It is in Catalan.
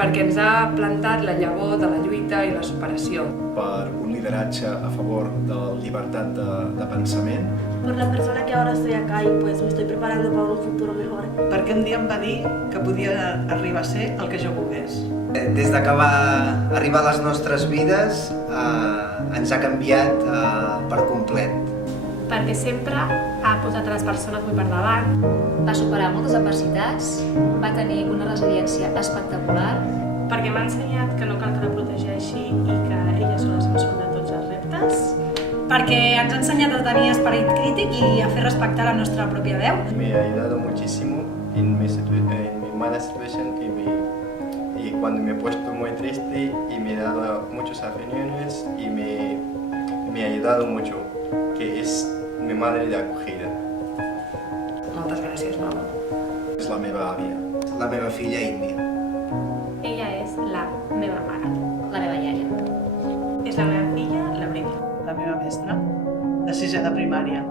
perquè ens ha plantat la llavor de la lluita i la superació. Per un lideratge a favor de la llibertat de pensament. Por la persona que ahora estoy acá y pues me estoy preparando para un futuro mejor. Perquè un dia em va dir que podia arribar a ser el que jo volgués. Des de que va arribar a les nostres vides ens ha canviat per complet. Perquè sempre ha posat les persones molt per davant. Va superar moltes adversitats, va tenir una resiliència espectacular. Perquè m'ha ensenyat que no cal que la protegeixi i que ella sola se'n surt de tots els reptes. Perquè ens ha ensenyat a tenir esperit crític i a fer respectar la nostra pròpia veu. Me ha ayudado muchísimo en mi mala situación y cuando me he puesto muy triste y me ha dado muchas opiniones y me ha ayudado mucho, que es mi madre de acogida. Moltes gràcies, mama. És la meva àvia. La meva filla índia. Ella és la meva mare. La meva iaia. És la meva filla, la Brenda. La meva mestra, de 6è de primària.